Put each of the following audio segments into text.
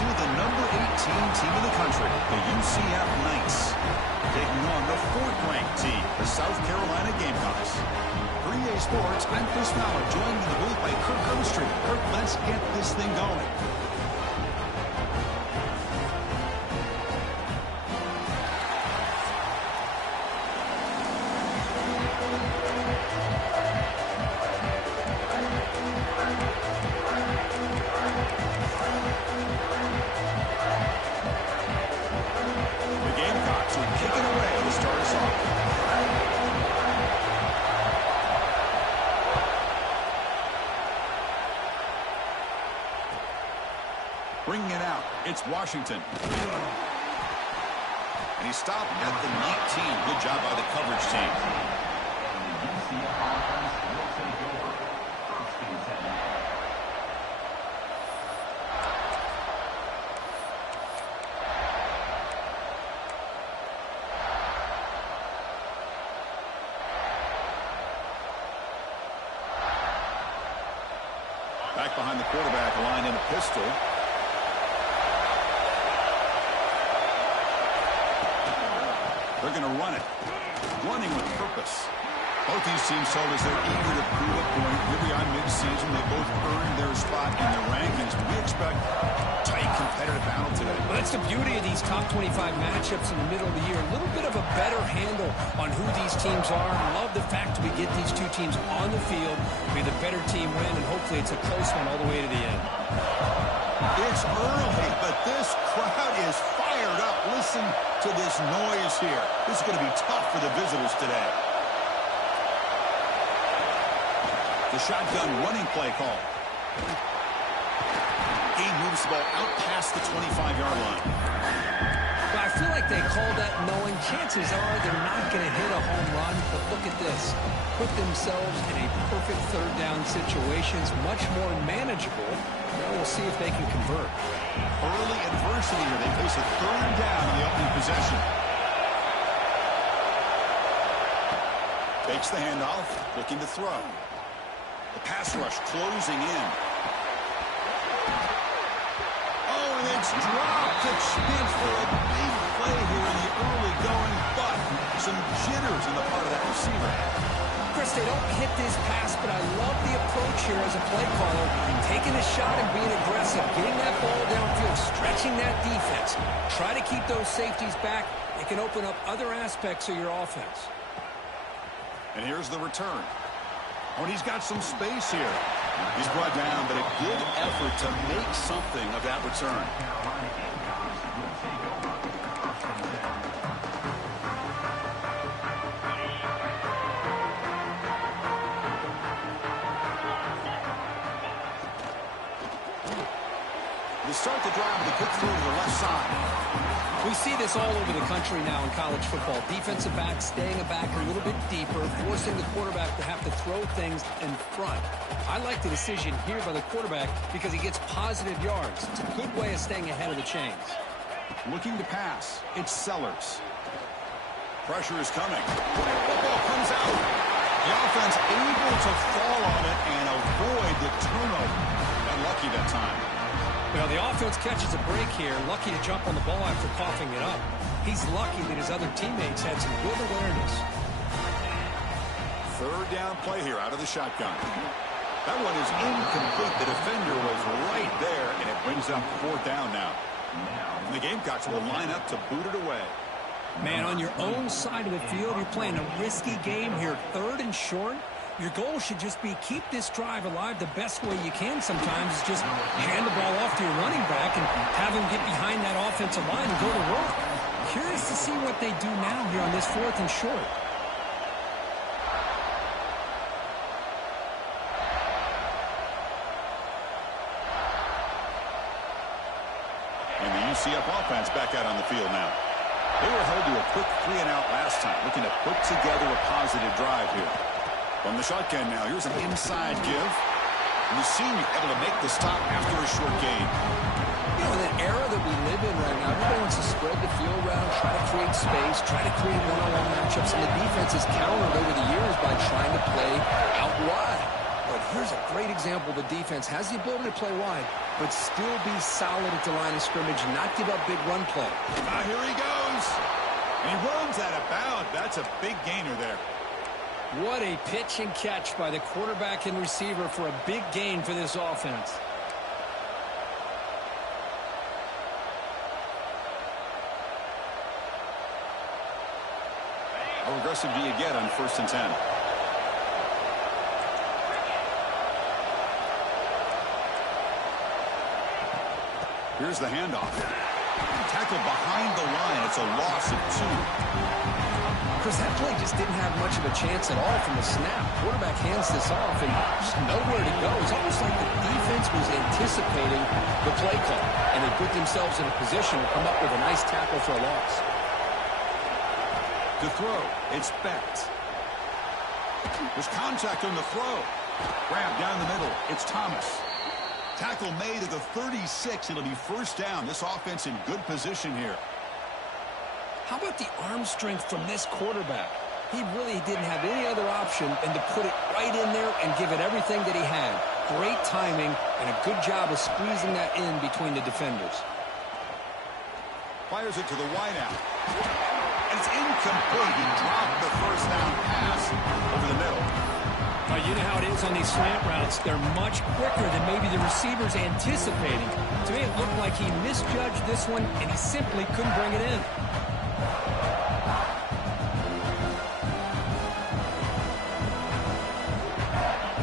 see the number 18 team in the country, the UCF Knights, taking on the 4th-ranked team, the South Carolina Gamecocks. For EA Sports, I'm Chris Fowler, joined in the booth by Kirk Overstreet. Kirk, let's get this thing going. Bringing it out, it's Washington. And he stopped at the 19. Good job by the coverage team. Back behind the quarterback line in a pistol. They're going to run it. Running with purpose. Both these teams told us they're eager to prove a point. Here we are mid-season. They both earned their spot in the rankings. Do we expect a tight, competitive battle today? Well, that's the beauty of these top 25 matchups in the middle of the year. A little bit of a better handle on who these teams are. I love the fact that we get these two teams on the field. May the better team win, and hopefully it's a close one all the way to the end. It's early, but this crowd is fired up. Listen to this noise here. This is going to be tough for the visitors today. The shotgun running play call. He moves the ball out past the 25-yard line. But I feel like they called that knowing chances are they're not going to hit a home run. But look at this. Put themselves in a perfect third down situation. It's much more manageable. Now we'll see if they can convert. Early adversity here. They face a third down in the opening possession. Takes the handoff, looking to throw. The pass rush closing in. Oh, and it's dropped. It's chance for a big play here in the early going, but some jitters on the part of that receiver. Chris, they don't hit this pass, but I love the approach here as a play caller. Taking a shot and being aggressive, getting that ball downfield, stretching that defense. Try to keep those safeties back. It can open up other aspects of your offense. And here's the return. Oh, and he's got some space here. He's brought down, but a good effort to make something of that return. To start the drive, the quick throw to the left side. We see this all over the country now in college football. Defensive backs staying back a little bit deeper, forcing the quarterback to have to throw things in front. I like the decision here by the quarterback because he gets positive yards. It's a good way of staying ahead of the chains. Looking to pass. It's Sellers. Pressure is coming. Football comes out. The offense able to fall on it and avoid the turnover. Unlucky that time. Well, the offense catches a break here, lucky to jump on the ball after coughing it up. He's lucky that his other teammates had some good awareness. Third down play here out of the shotgun. That one is incomplete. The defender was right there, and it brings up fourth down now. And the Gamecocks will line up to boot it away. Man, on your own side of the field, you're playing a risky game here. Third and short. Your goal should just be keep this drive alive the best way you can sometimes is just hand the ball off to your running back and have him get behind that offensive line and go to work. Curious to see what they do now here on this fourth and short. And the UCF offense back out on the field now. They were held to a quick 3-and-out last time, looking to put together a positive drive here. From the shotgun now, here's an inside give. And the senior able to make the stop after a short gain. You know, in that era that we live in right now, everybody wants to spread the field around, try to create space, try to create one-on-one matchups, and the defense has countered over the years by trying to play out wide. But Here's a great example. The defense has the ability to play wide, but still be solid at the line of scrimmage, not give up big run play. Here he goes. And he runs out of bounds. That's a big gainer there. What a pitch and catch by the quarterback and receiver for a big gain for this offense. How aggressive do you get on 1st and 10? Here's the handoff. Tackled behind the line. It's a loss of 2. Chris, that play just didn't have much of a chance at all from the snap. Quarterback hands this off and just nowhere to go. It's almost like the defense was anticipating the play call, and they put themselves in a position to come up with a nice tackle for a loss. To throw, it's Becht. There's contact on the throw. Grab down the middle. It's Thomas. Tackle made at the 36. It'll be 1st down. This offense in good position here. How about the arm strength from this quarterback? He really didn't have any other option than to put it right in there and give it everything that he had. Great timing and a good job of squeezing that in between the defenders. Fires it to the wideout. It's incomplete. He dropped the 1st down pass over the middle. You know how it is on these slant routes. They're much quicker than maybe the receiver's anticipating. To me, it looked like he misjudged this one, and he simply couldn't bring it in.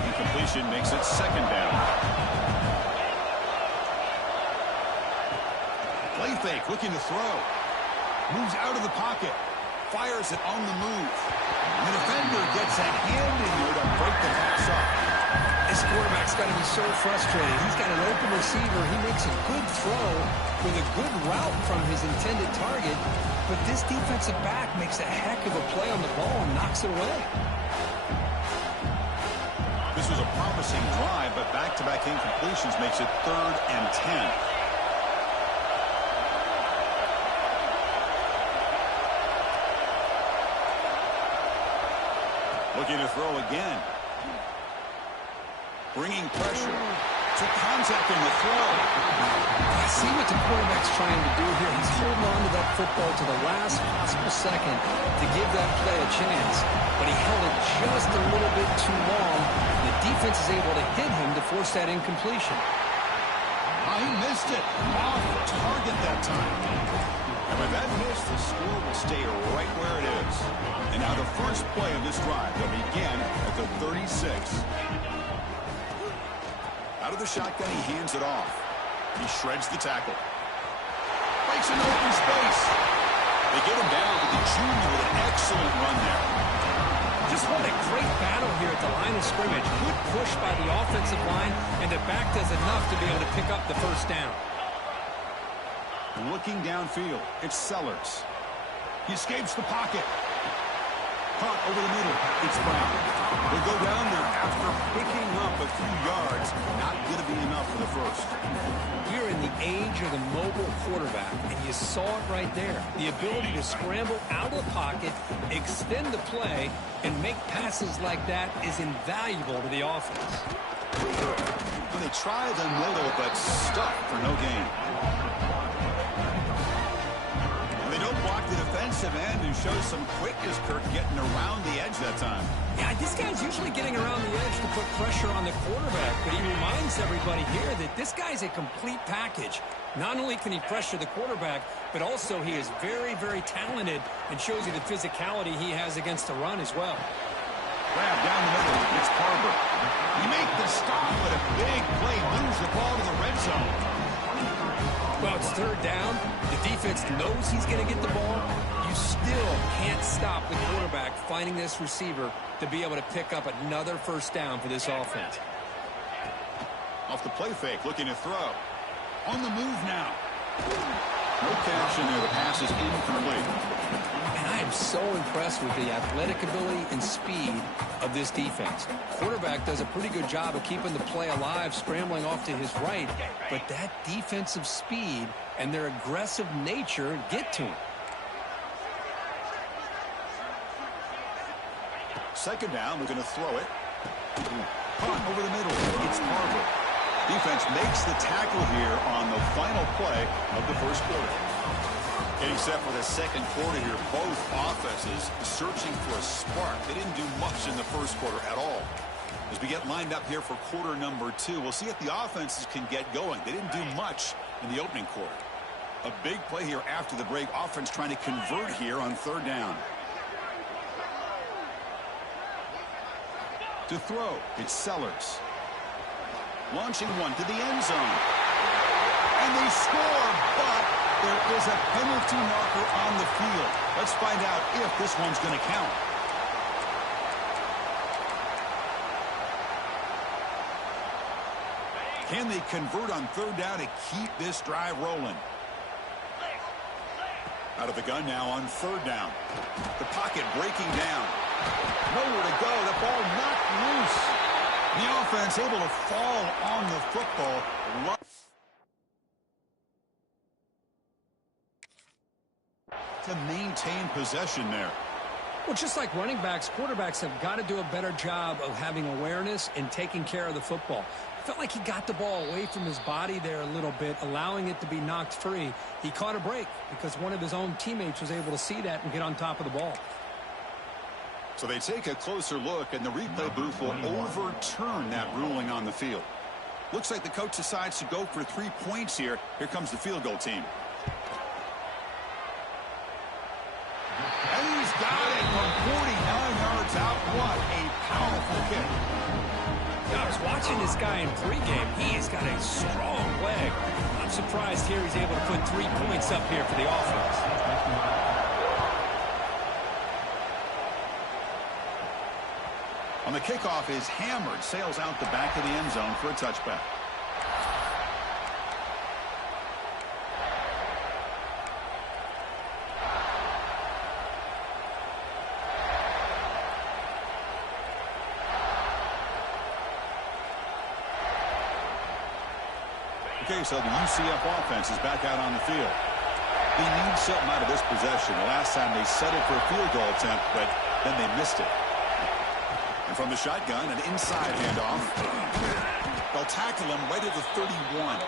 Incompletion makes it 2nd down. Play fake, looking to throw. Moves out of the pocket. Fires it on the move. The defender gets a hand in there to break the pass up. This quarterback's got to be so frustrated. He's got an open receiver. He makes a good throw with a good route from his intended target, but this defensive back makes a heck of a play on the ball and knocks it away. This was a promising drive, but back-to-back incompletions makes it 3rd and 10. Looking to throw again. Bringing pressure. Took contact in the throw. I see what the quarterback's trying to do here. He's holding on to that football to the last possible second to give that play a chance. But he held it just a little bit too long. The defense is able to hit him to force that incompletion. He missed it. Off target that time. And with that miss, the score will stay right where it is. And now the first play of this drive will begin at the 36. Out of the shotgun, he hands it off. He shreds the tackle. Breaks an open space. They get him down to the junior with an excellent run there. Just what a great battle here at the line of scrimmage. Good push by the offensive line, and the back does enough to be able to pick up the 1st down. Looking downfield, it's Sellers. He escapes the pocket. Caught over the middle. It's Brown. They'll go down there after picking up a few yards. Not going to be enough for the 1st. We're in the age of the mobile quarterback, and you saw it right there. The ability to scramble out of the pocket, extend the play, and make passes like that is invaluable to the offense. Well, they try the middle, but stuck for no gain. They don't block the defensive end and show some quickness, Kirk, getting around the edge that time. Yeah, this guy's usually getting around the edge to put pressure on the quarterback, but he reminds everybody here that this guy's a complete package. Not only can he pressure the quarterback, but also he is very, very talented and shows you the physicality he has against the run as well. Grab down the middle. It's Barber. He make the stop, but a big play moves the ball to the red zone. Well, it's 3rd down. The defense knows he's going to get the ball. You still can't stop the quarterback finding this receiver to be able to pick up another 1st down for this offense. Off the play fake, looking to throw. On the move now. No connection there. The pass is incomplete. And I am so impressed with the athletic ability and speed of this defense. Quarterback does a pretty good job of keeping the play alive, scrambling off to his right, but that defensive speed and their aggressive nature get to him. 2nd down, we're going to throw it. Punt over the middle. It's Harvard. Defense makes the tackle here on the final play of the first quarter. Getting set for the second quarter here, both offenses searching for a spark. They didn't do much in the first quarter at all. As we get lined up here for quarter number 2, we'll see if the offenses can get going. They didn't do much in the opening quarter. A big play here after the break. Offense trying to convert here on third down. To throw, it's Sellers. Launching one to the end zone. And they score, but there is a penalty marker on the field. Let's find out if this one's going to count. Can they convert on third down to keep this drive rolling? Out of the gun now on third down. The pocket breaking down. Nowhere to go. The ball knocked loose. The offense able to fall on the football. To maintain possession there. Well, just like running backs, quarterbacks have got to do a better job of having awareness and taking care of the football. I felt like he got the ball away from his body there a little bit, allowing it to be knocked free. He caught a break because one of his own teammates was able to see that and get on top of the ball. So they take a closer look, and the replay booth will overturn that ruling on the field. Looks like the coach decides to go for 3 points here. Here comes the field goal team. And he's got it from 49 yards out. What a powerful kick. Now, I was watching this guy in pregame. He's got a strong leg. I'm surprised here he's able to put 3 points up here for the offense. On the kickoff is hammered, sails out the back of the end zone for a touchback. Okay, so the UCF offense is back out on the field. They need something out of this possession. The last time they settled for a field goal attempt, but then they missed it. And from the shotgun, an inside handoff. They'll tackle him right at the 31.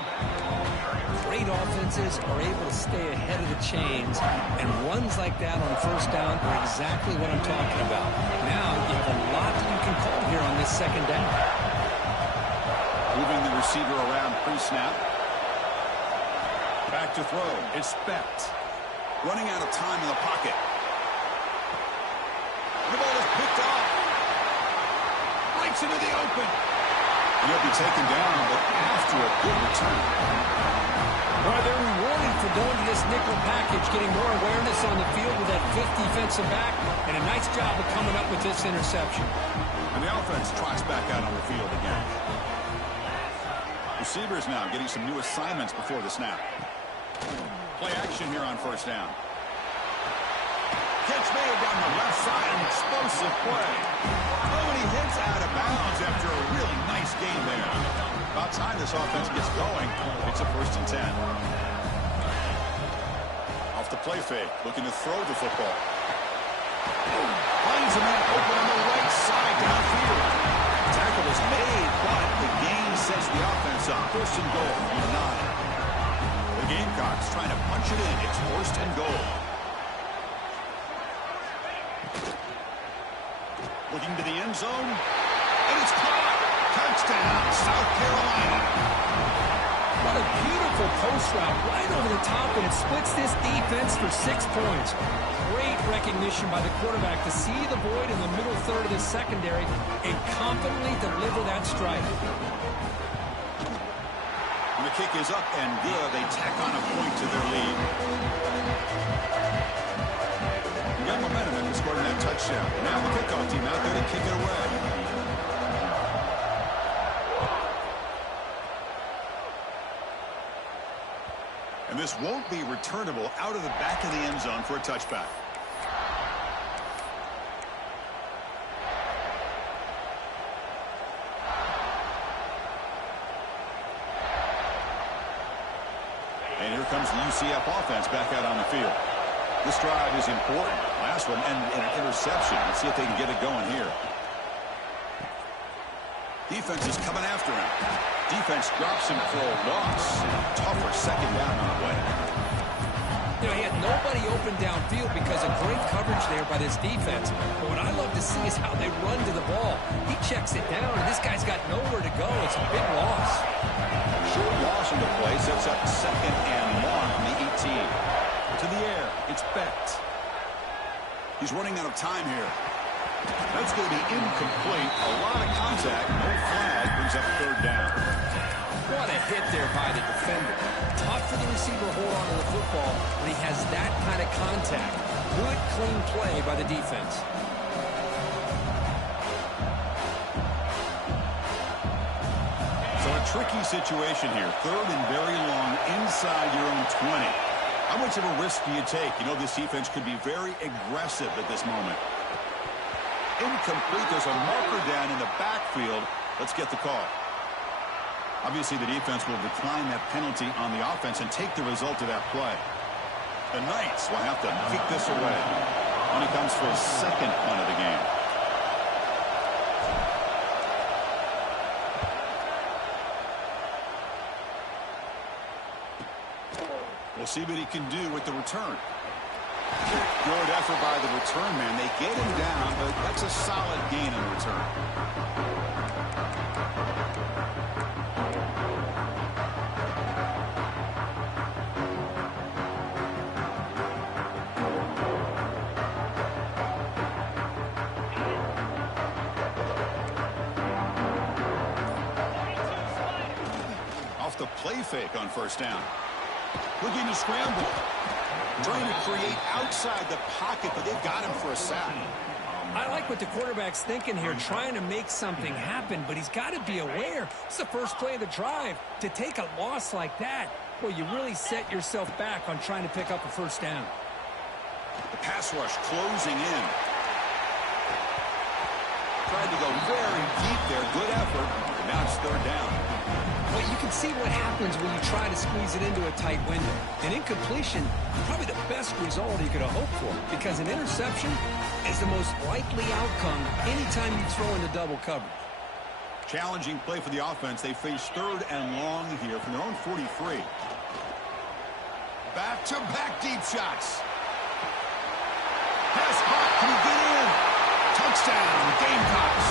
Great offenses are able to stay ahead of the chains, and runs like that on first down are exactly what I'm talking about. Now you have a lot that you can call here on this second down. Moving the receiver around pre-snap. Back to throw. It's Specht. Running out of time in the pocket. The ball is picked off. Breaks into the open. And he'll be taken down, but after a good return. Well, they're rewarded for going to this nickel package, getting more awareness on the field with that fifth defensive back, and a nice job of coming up with this interception. And the offense trots back out on the field again. Receivers now getting some new assignments before the snap. Play action here on first down. Catch made down the left side, an explosive play. Oh, and he hits out of bounds after a really nice game there. About time this offense gets going. It's a 1st and 10. Off the play fake, looking to throw the football. Finds a man open on the right side downfield. Tackle is made, but the gain sets the offense up. 1st and goal from the 9. The Gamecocks trying to punch it in. It's 1st and goal. Looking to the end zone, and it's caught. Touchdown, South Carolina. What a beautiful post route right over the top, and it splits this defense for 6 points. Great recognition by the quarterback to see the void in the middle third of the secondary and confidently deliver that strike. And the kick is up and good. They tack on a point to their lead. Got momentum and scoring that touchdown. Now the kickoff team out there to kick it away. And this won't be returnable out of the back of the end zone for a touchback. And here comes the UCF offense back out on the field. This drive is important. Last one and an interception. Let's see if they can get it going here. Defense is coming after him. Defense drops him for a loss. Tougher second down on the way. You know, he had nobody open downfield because of great coverage there by this defense. But what I love to see is how they run to the ball. He checks it down, and this guy's got nowhere to go. It's a big loss. Short loss in the play sets up second and long from the 18. To the air, it's Becht. He's running out of time here. That's going to be incomplete. A lot of contact. No flag. Brings up third down. What a hit there by the defender. Tough for the receiver to hold on to the football when he has that kind of contact. Good, clean play by the defense. So a tricky situation here. Third and very long inside your own 20. How much of a risk do you take? You know this defense could be very aggressive at this moment. Incomplete. There's a marker down in the backfield. Let's get the call. Obviously, the defense will decline that penalty on the offense and take the result of that play. The Knights will have to kick this away when he comes for his second punt of the game. We'll see what he can do with the return. Good effort by the return man. They get him down, but that's a solid gain in return. Off the play fake on first down. Looking to scramble. Trying to create outside the pocket, but they've got him for a sack. I like what the quarterback's thinking here, trying to make something happen, but he's got to be aware. It's the first play of the drive. To take a loss like that, well, you really set yourself back on trying to pick up a first down. The pass rush closing in. Tried to go very deep there. Good effort. Now it's third down. Well, you can see what happens when you try to squeeze it into a tight window. An incompletion, probably the best result you could have hoped for, because an interception is the most likely outcome anytime you throw into double coverage. Challenging play for the offense. They face third and long here from their own 43. Back-to-back deep shots. Pass hot. Can he get in? Touchdown, Gamecocks.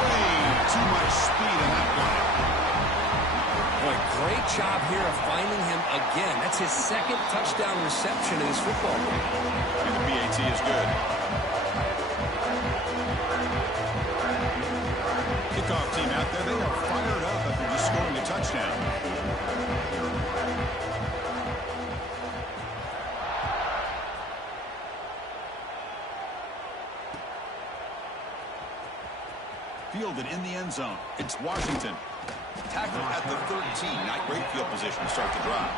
Way too much speed in that play. Boy, great job here of finding him again. That's his second touchdown reception in this football game. And the PAT is good. Kickoff team out there. They are fired up after just scoring a touchdown. Fielded in the end zone. It's Washington. Tackled at the 13. Not great field position to start the drive.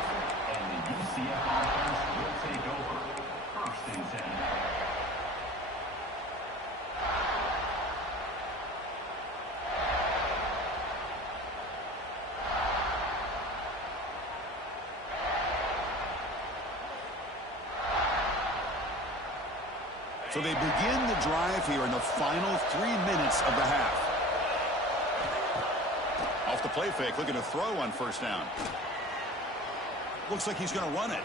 And the UCF offense will take over. First and 10. So they begin the drive here in the final 3 minutes of the half. Off the play fake, looking to throw on first down. Looks like he's going to run it.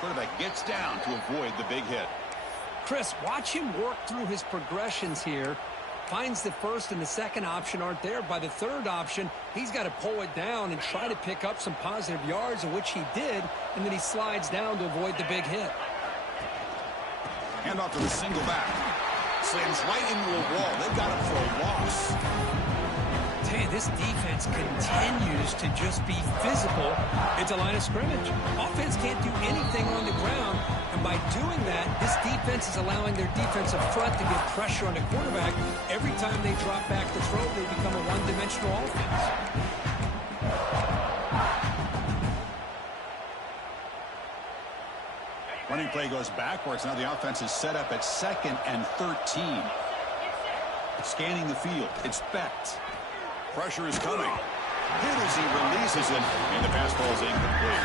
Quarterback gets down to avoid the big hit. Chris, watch him work through his progressions here. Finds the first and the second option aren't there. By the third option, he's got to pull it down and try to pick up some positive yards, in which he did, and then he slides down to avoid the big hit. Hand off to the single back. Slams right into a wall. They've got him for a loss. Tell you, this defense continues to just be physical at the line of scrimmage. Offense can't do anything on the ground, and by doing that, this defense is allowing their defensive front to get pressure on the quarterback. Every time they drop back to throw, they become a one-dimensional offense. Running play goes backwards. Now the offense is set up at second and 13. Scanning the field. It's Becht. Pressure is coming. Hit as he releases it, and the pass ball is incomplete.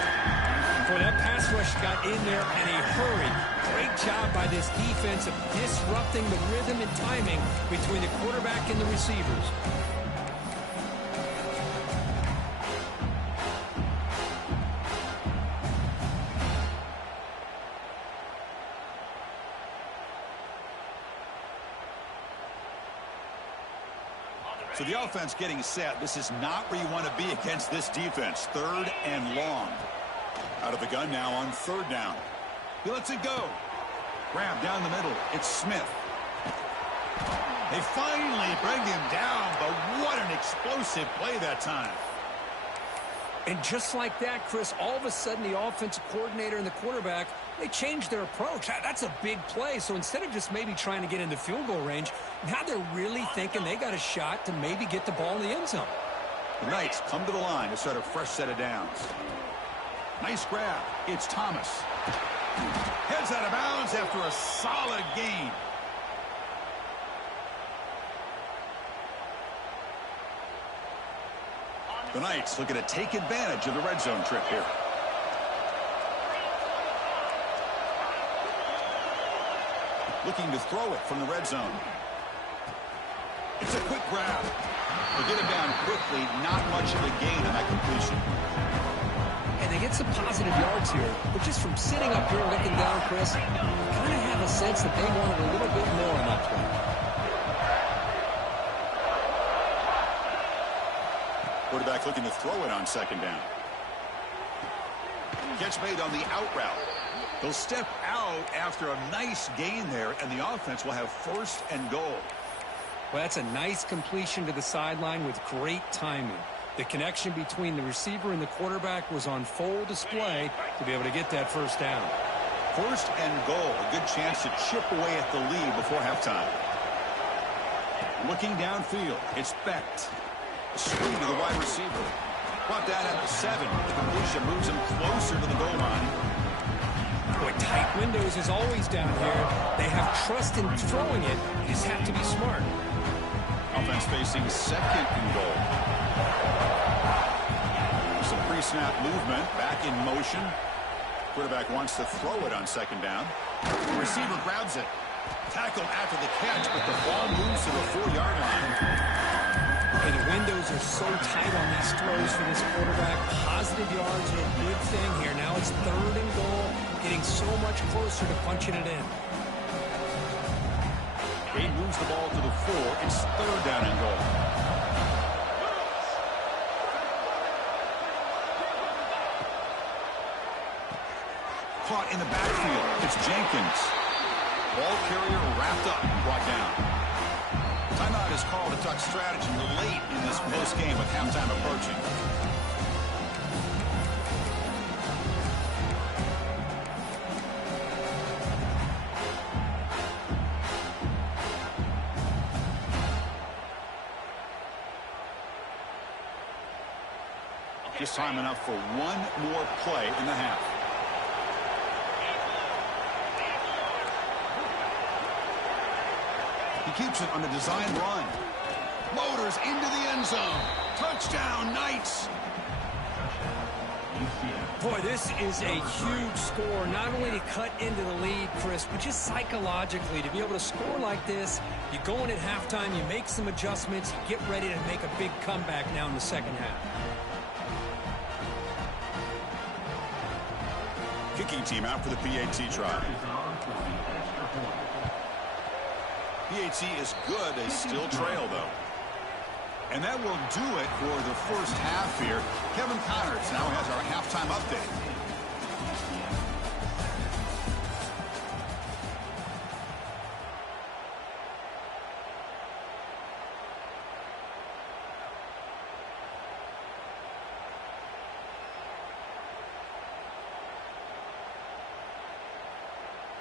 Boy, that pass rush got in there in a hurry. Great job by this defense of disrupting the rhythm and timing between the quarterback and the receivers. So the offense getting set. This is not where you want to be against this defense. 3rd and long. Out of the gun now on 3rd down. He lets it go. Grab down the middle. It's Smith. They finally bring him down, but what an explosive play that time. And just like that, Chris, all of a sudden the offensive coordinator and the quarterback, they changed their approach. That's a big play. So instead of just maybe trying to get into field goal range, now they're really thinking they got a shot to maybe get the ball in the end zone. The Knights come to the line to start a fresh set of downs. Nice grab. It's Thomas. Heads out of bounds after a solid gain. The Knights looking to take advantage of the red zone trip here. Looking to throw it from the red zone. It's a quick grab. They get him down quickly. Not much of a gain on that completion. And they get some positive yards here, but just from sitting up here looking down, Chris, kind of have a sense that they wanted a little bit more on that play. Quarterback looking to throw it on 2nd down. Catch made on the out route. They'll step out after a nice gain there, and the offense will have 1st and goal. Well, that's a nice completion to the sideline with great timing. The connection between the receiver and the quarterback was on full display to be able to get that 1st down. 1st and goal. A good chance to chip away at the lead before halftime. Looking downfield, it's Becht. A screen to the wide receiver. Brought down at the 7. The completion moves him closer to the goal line. Boy, tight windows is always down here. They have trust in throwing it. You just have to be smart. Offense facing 2nd and goal. Some pre-snap movement. Back in motion. Quarterback wants to throw it on 2nd down. The receiver grabs it. Tackled after the catch, but the ball moves to the 4-yard line. And the windows are so tight on these throws for this quarterback. Positive yards are a good thing here. Now it's 3rd and goal, getting so much closer to punching it in. He moves the ball to the 4. It's 3rd down and goal. Caught in the backfield. It's Jenkins. Ball carrier wrapped up and brought down. Timeout is called to talk strategy late in this close game with halftime approaching. Just time enough for one more play in the half. He keeps it on a design run. Motors into the end zone. Touchdown, Knights. Boy, this is a huge score, not only to cut into the lead, Chris, but just psychologically to be able to score like this. You go in at halftime, you make some adjustments, you get ready to make a big comeback now in the 2nd half. Kicking team out for the PAT try. PAT is good. They still trail, though. And that will do it for the first half here. Kevin Connors now has our halftime update.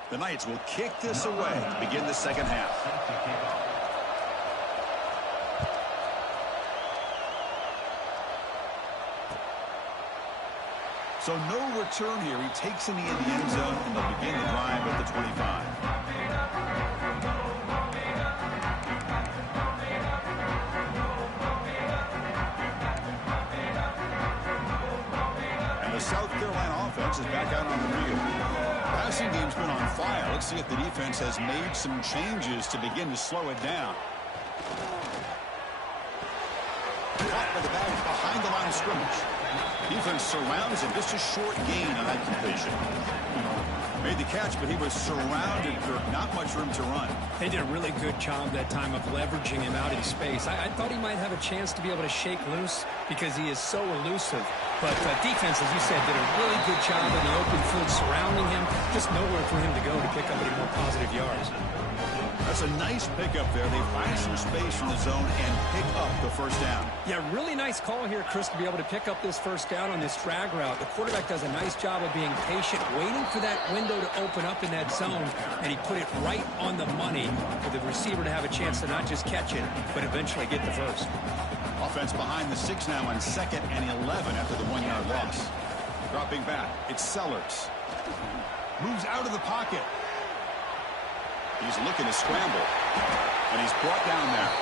The Knights will kick this away to begin the 2nd half. So no return here. He takes in the end zone, and they'll begin the drive at the 25. And the South Carolina offense is back out on the field. Passing game's been on fire. Let's see if the defense has made some changes to begin to slow it down. Caught by the bag behind the line of scrimmage. Defense surrounds him. Just a short gain on that completion. Made the catch, but he was surrounded, Kirk. Not much room to run. They did a really good job that time of leveraging him out in space. I thought he might have a chance to be able to shake loose because he is so elusive. But defense, as you said, did a really good job in the open field surrounding him. Just nowhere for him to go to pick up any more positive yards. That's a nice pickup there. They find some space in the zone and pick up the first down. Yeah, really nice call here, Chris, to be able to pick up this first down on this drag route. The quarterback does a nice job of being patient, waiting for that window to open up in that zone, and he put it right on the money for the receiver to have a chance to not just catch it, but eventually get the first. Offense behind the 6 now on 2nd and 11 after the 1-yard loss. Dropping back, it's Sellers. Moves out of the pocket. He's looking to scramble, and he's brought down there.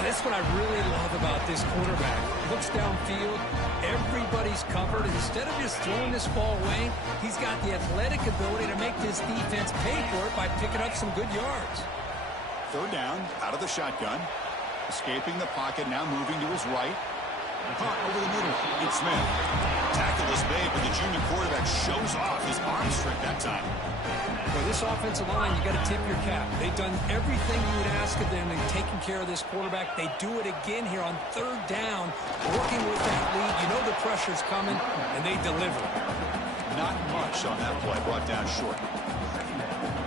That's what I really love about this quarterback. Looks downfield, everybody's covered. Instead of just throwing this ball away, he's got the athletic ability to make this defense pay for it by picking up some good yards. 3rd down, out of the shotgun. Escaping the pocket, now moving to his right. Caught over the middle. It's Smith. Tackle is made, but the junior quarterback shows off his arm strength that time. For this offensive line, you got to tip your cap. They've done everything you would ask of them in taking care of this quarterback. They do it again here on 3rd down, working with that lead. You know the pressure's coming, and they deliver. Not much on that play, brought down short.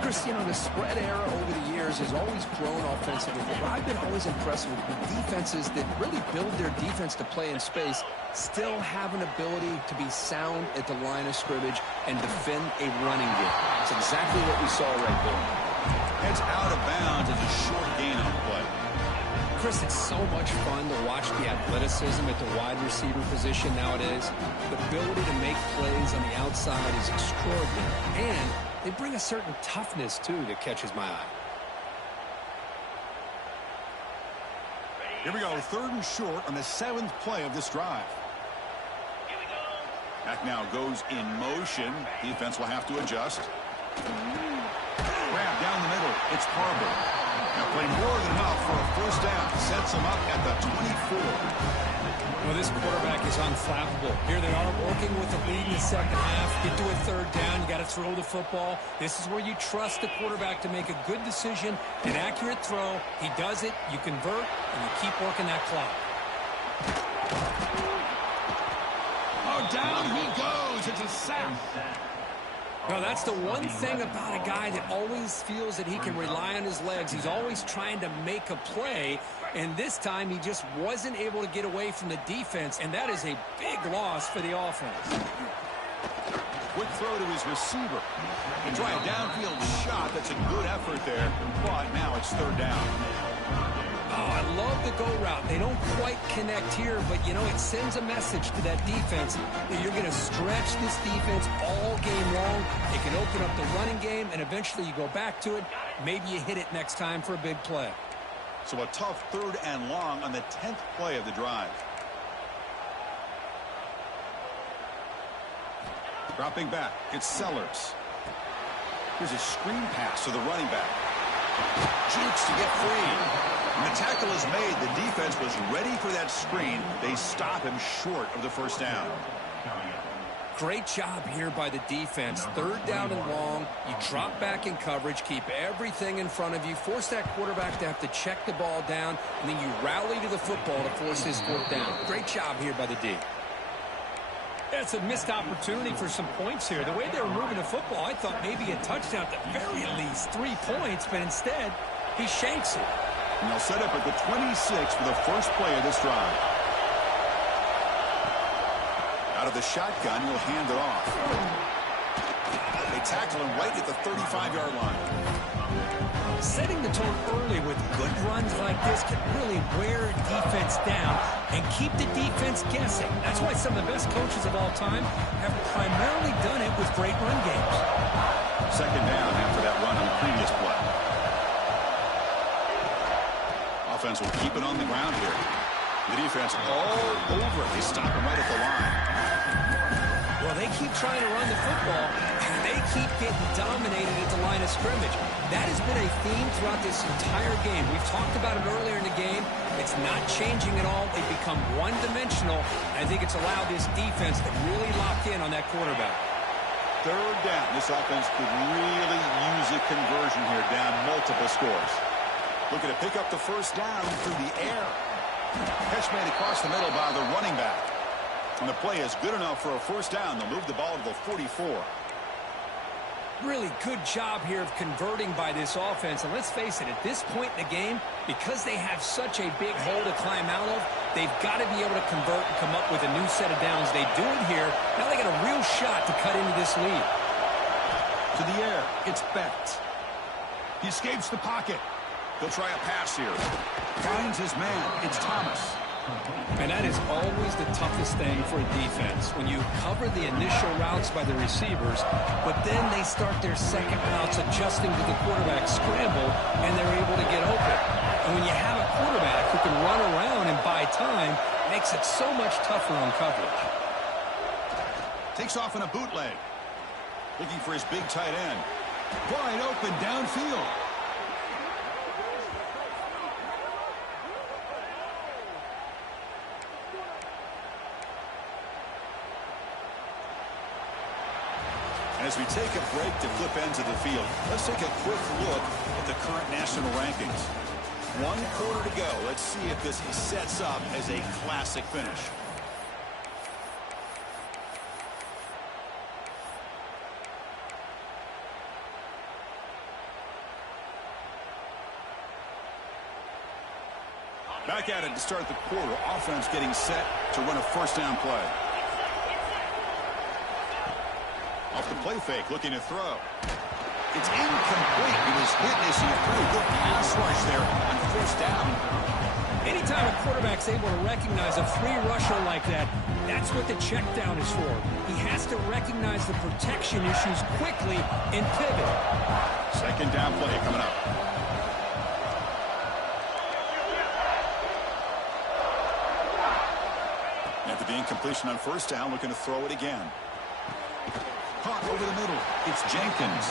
Chris, you know, the spread era over the years has always grown offensively. But I've been always impressed with defenses that really build their defense to play in space, still have an ability to be sound at the line of scrimmage and defend a running game. It's exactly what we saw right there. Heads out of bounds as a short gain on the play. Chris, it's so much fun to watch the athleticism at the wide receiver position nowadays. The ability to make plays on the outside is extraordinary. And they bring a certain toughness, too, that catches my eye. Here we go, 3rd and short on the 7th play of this drive. Back now goes in motion. Defense will have to adjust. Grab down the middle. It's Parber. Now play more than enough for a first down. Sets him up at the 24. Well, this quarterback is unflappable. Here they are working with the lead in the 2nd half. Get to a 3rd down. You got to throw the football. This is where you trust the quarterback to make a good decision, an accurate throw. He does it. You convert, and you keep working that clock. Oh, down he goes. It's a sack. No, that's the one thing about a guy that always feels that he can rely on his legs. He's always trying to make a play, and this time he just wasn't able to get away from the defense, and that is a big loss for the offense. Quick throw to his receiver. And try a downfield shot. That's a good effort there, but now it's 3rd down. Oh, I love the go route. They don't quite connect here, but, you know, it sends a message to that defense that you're going to stretch this defense all game long. It can open up the running game, and eventually you go back to it. Maybe you hit it next time for a big play. So a tough 3rd and long on the 10th play of the drive. Dropping back, it's Sellers. Here's a screen pass to the running back. Jukes to get free. When the tackle is made, the defense was ready for that screen. They stop him short of the first down. Great job here by the defense. 3rd down and long. You drop back in coverage, keep everything in front of you, force that quarterback to have to check the ball down, and then you rally to the football to force his 4th down. Great job here by the D. That's a missed opportunity for some points here. The way they were moving the football, I thought maybe a touchdown at the very least, 3 points, but instead he shanks it. And they'll set up at the 26 for the first play of this drive. Out of the shotgun, he'll hand it off. They tackle him right at the 35-yard line. Setting the tone early with good runs like this can really wear a defense down and keep the defense guessing. That's why some of the best coaches of all time have primarily done it with great run games. 2nd down after that run on the previous play. Offense will keep it on the ground here. The defense all over it. They stop him right at the line. Well, they keep trying to run the football, and they keep getting dominated at the line of scrimmage. That has been a theme throughout this entire game. We've talked about it earlier in the game. It's not changing at all. They've become one-dimensional. I think it's allowed this defense to really lock in on that quarterback. third down. This offense could really use a conversion here, down multiple scores. Looking to pick up the first down through the air. Catch made across the middle by the running back. And the play is good enough for a first down. They'll move the ball to the 44. Really good job here of converting by this offense. And let's face it, at this point in the game, because they have such a big hole to climb out of, they've got to be able to convert and come up with a new set of downs. They do it here. Now they got a real shot to cut into this lead. To the air, it's Becht. He escapes the pocket. He'll try a pass here. Finds his man. It's Thomas. And that is always the toughest thing for a defense, when you cover the initial routes by the receivers, but then they start their second routes adjusting to the quarterback scramble, and they're able to get open. And when you have a quarterback who can run around and buy time, it makes it so much tougher on coverage. Takes off in a bootleg. Looking for his big tight end. Wide open downfield. As we take a break to flip ends of the field, let's take a quick look at the current national rankings. 1 quarter to go. Let's see if this sets up as a classic finish. Back at it to start the quarter. Offense getting set to run a first down play. Off the play fake, looking to throw. It's incomplete. He was hit as he threw. Good pass rush there on first down. Anytime a quarterback's able to recognize a free rusher like that, that's what the check down is for. He has to recognize the protection issues quickly and pivot. Second down play coming up. After the incompletion on first down, looking to throw it again. Caught over the middle. It's Jenkins.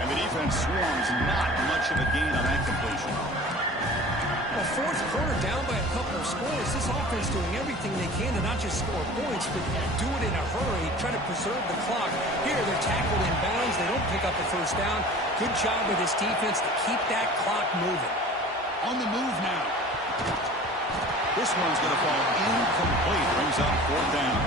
And the defense swarms. Not much of a gain on that completion. Well, fourth quarter down by a couple of scores. This offense doing everything they can to not just score points, but do it in a hurry, try to preserve the clock. Here, they're tackled in bounds. They don't pick up the first down. Good job with this defense to keep that clock moving. On the move now. This one's going to fall incomplete. Brings up fourth down.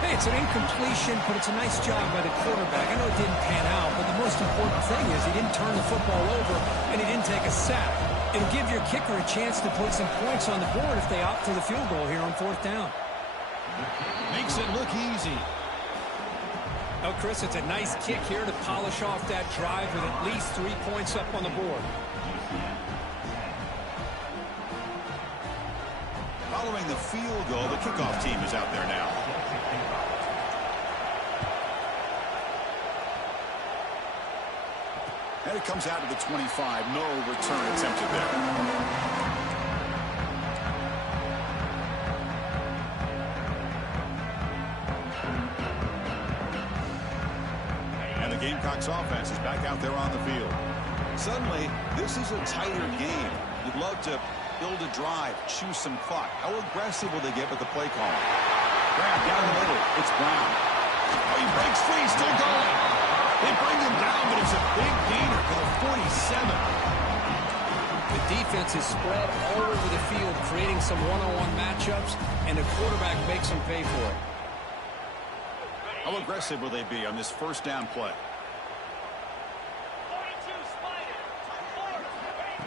Hey, it's an incompletion, but it's a nice job by the quarterback. I know it didn't pan out, but the most important thing is he didn't turn the football over and he didn't take a sack. It'll give your kicker a chance to put some points on the board if they opt for the field goal here on fourth down. Makes it look easy. Oh, Chris, it's a nice kick here to polish off that drive with at least 3 points up on the board. Following the field goal, the kickoff team is out there now. And it comes out to the 25. No return attempted there. And the Gamecocks offense is back out there on the field. Suddenly, this is a tighter game. You'd love to build a drive, choose some clock. How aggressive will they get with the play call? Grab down the middle. It's Brown. Oh, he breaks free. Still going. They bring him down, but it's a big gainer for the 47. The defense is spread all over the field, creating some one-on-one matchups, and the quarterback makes them pay for it. How aggressive will they be on this first down play?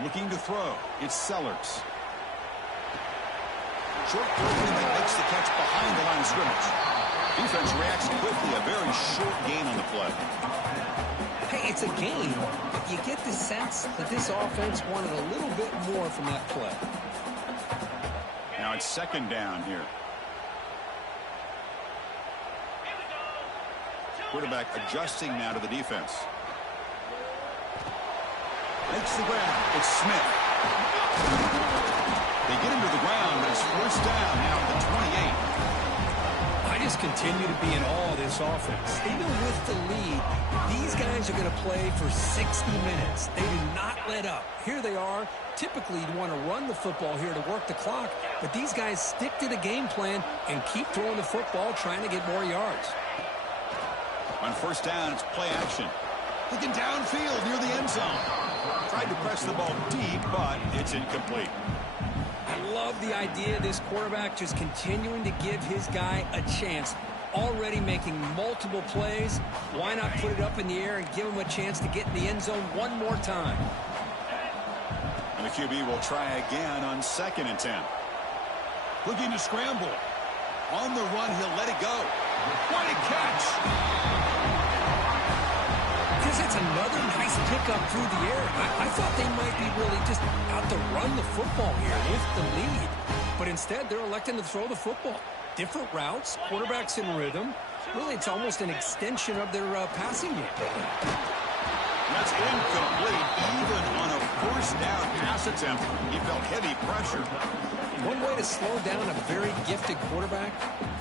Looking to throw. It's Sellers. Short throw that makes the catch behind the line of scrimmage. Defense reacts quickly. A very short gain on the play. Hey, it's a game, but you get the sense that this offense wanted a little bit more from that play. Now it's second down here. Quarterback adjusting now to the defense. Makes the grab. It's Smith. They get him to the ground, but it's first down now at the 28. I just continue to be in awe of this offense. Even with the lead, these guys are going to play for 60 minutes. They do not let up. Here they are. Typically, you'd want to run the football here to work the clock, but these guys stick to the game plan and keep throwing the football, trying to get more yards. On first down, it's play action. Looking downfield near the end zone. Tried to press the ball deep, but it's incomplete. I love the idea of this quarterback just continuing to give his guy a chance. Already making multiple plays. Why not put it up in the air and give him a chance to get in the end zone one more time? And the QB will try again on 2nd and 10. Looking to scramble. On the run, he'll let it go. What a catch! Because it's another nice pickup through the air. I thought they might be really just out to run the football here with the lead. But instead, they're electing to throw the football. Different routes, quarterbacks in rhythm. Really, it's almost an extension of their passing game. That's incomplete. Even on a first down pass attempt, he felt heavy pressure. One way to slow down a very gifted quarterback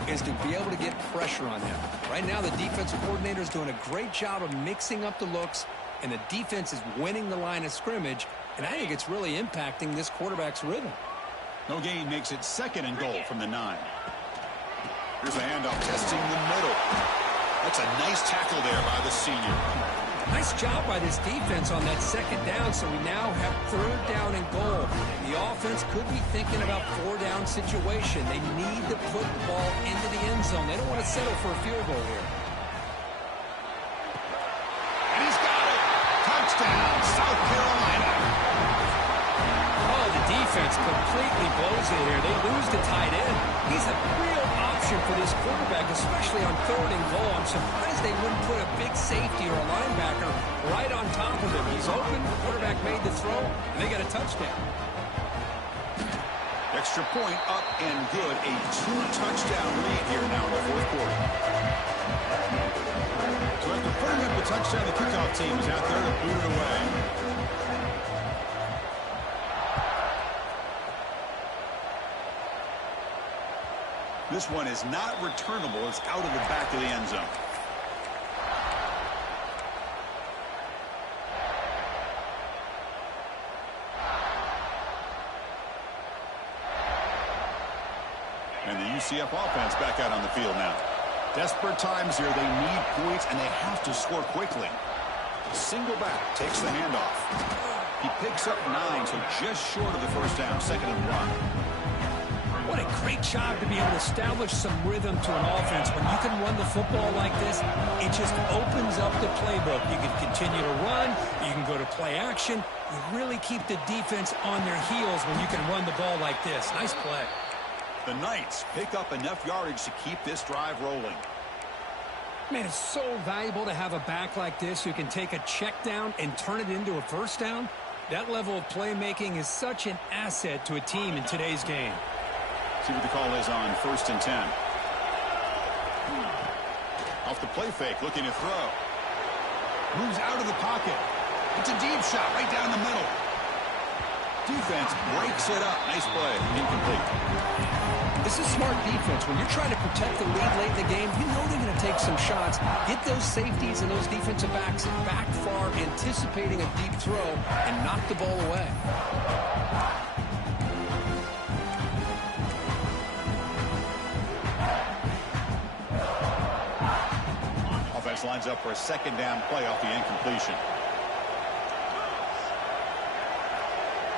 is to be able to get pressure on him. Right now, the defensive coordinator is doing a great job of mixing up the looks, and the defense is winning the line of scrimmage, and I think it's really impacting this quarterback's rhythm. No gain makes it 2nd and goal from the 9. Here's a handoff, testing the middle. That's a nice tackle there by the senior. Nice job by this defense on that 2nd down, so we now have 3rd down and goal. The offense could be thinking about 4-down situation. They need to put the ball into the end zone. They don't want to settle for a field goal here. And he's got it. Touchdown, South Carolina. Oh, the defense completely blows it here. They lose the tight end. He's a real option for this quarterback, especially on 3rd and goal. I'm surprised they wouldn't put a big safety or a linebacker right on top of him. He's open, the quarterback made the throw, and they got a touchdown. Extra point up and good. A 2-touchdown lead here now in the 4th quarter. So after putting up the touchdown, the kickoff team is out there to boot it away. This one is not returnable. It's out of the back of the end zone. And the UCF offense back out on the field now. Desperate times here. They need points, and they have to score quickly. Single back takes the handoff. He picks up 9, so just short of the first down, 2nd and 1. What a great job to be able to establish some rhythm to an offense. When you can run the football like this, it just opens up the playbook. You can continue to run. You can go to play action. You really keep the defense on their heels when you can run the ball like this. Nice play. The Knights pick up enough yardage to keep this drive rolling. Man, it's so valuable to have a back like this who can take a check down and turn it into a first down. That level of playmaking is such an asset to a team in today's game. See what the call is on 1st and 10. Off the play fake, looking to throw. Moves out of the pocket. It's a deep shot right down the middle. Defense breaks it up. Nice play. Incomplete. This is smart defense. When you're trying to protect the lead late in the game, you know they're going to take some shots. Get those safeties and those defensive backs back far, anticipating a deep throw, and knock the ball away. Offense lines up for a 2nd down play off the incompletion.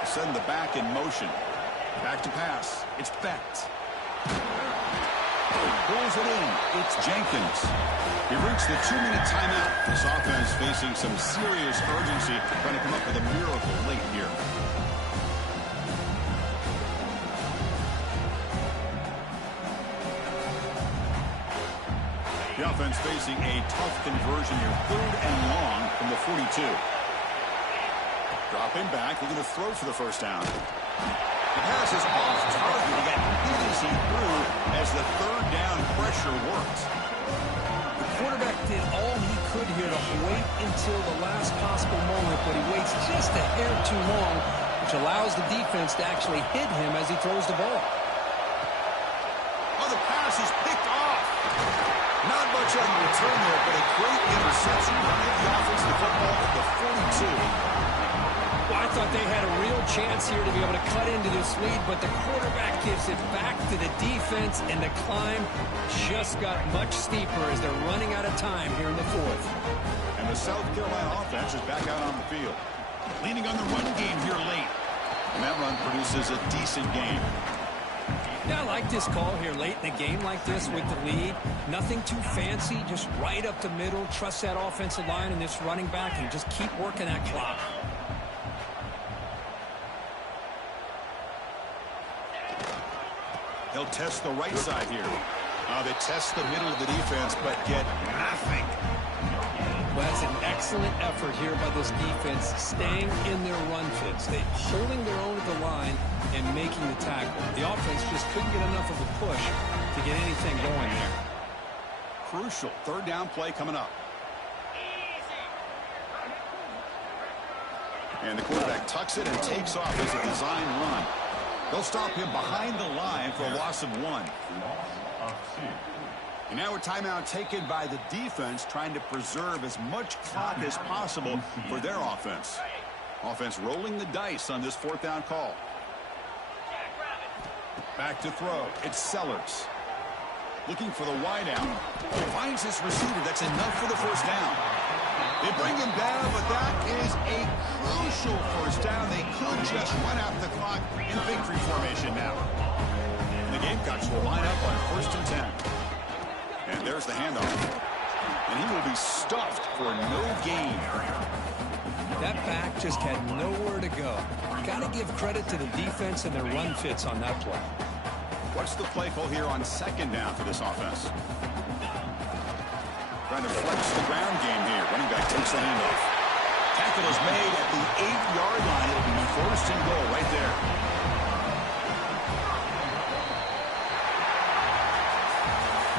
Send the back in motion. Back to pass. It's Beck. Pulls it in. It's Jenkins. He reached the 2-minute timeout. This offense facing some serious urgency, trying to come up with a miracle late here. The offense facing a tough conversion here. 3rd and long from the 42. Dropping back, looking to throw for the first down. The pass is off target. He got hit as he threw as the 3rd down pressure worked. The quarterback did all he could here to wait until the last possible moment, but he waits just a hair too long, which allows the defense to actually hit him as he throws the ball. Oh, the pass is picked off. Not much on the return there, but a great interception. The offense, the football at the 42. Well, I thought they had a real chance here to be able to cut into this lead, but the quarterback gives it back to the defense, and the climb just got much steeper as they're running out of time here in the fourth. And the South Carolina offense is back out on the field. Leaning on the run game here late. And that run produces a decent game. Yeah, I like this call here late in the game like this with the lead. Nothing too fancy, just right up the middle. Trust that offensive line and this running back and just keep working that clock. They'll test the right side here. They test the middle of the defense, but get nothing. Well, that's an excellent effort here by this defense, staying in their run fits. They holding their own at the line and making the tackle. The offense just couldn't get enough of a push to get anything going there. Crucial third down play coming up. And the quarterback tucks it and takes off as a design run. They'll stop him behind the line for a loss of 1. Loss of 2. And now a timeout taken by the defense, trying to preserve as much clock as possible for their offense. Offense rolling the dice on this fourth down call. Back to throw. It's Sellers. Looking for the wide out. Finds his receiver. That's enough for the first down. They bring him down, but that is a crucial first down. They could just run out the clock in victory formation now. And the Gamecocks will line up on 1st and 10. And there's the handoff. And he will be stuffed for no gain. That back just had nowhere to go. Got to give credit to the defense and their run fits on that play. What's the play call here on 2nd down for this offense? Trying to flex the ground game here. Running back takes the handoff. Tackle is made at the 8-yard line. It'll be 1st and goal right there.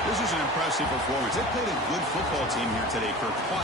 This is an impressive performance. They played a good football team here today, Kirk.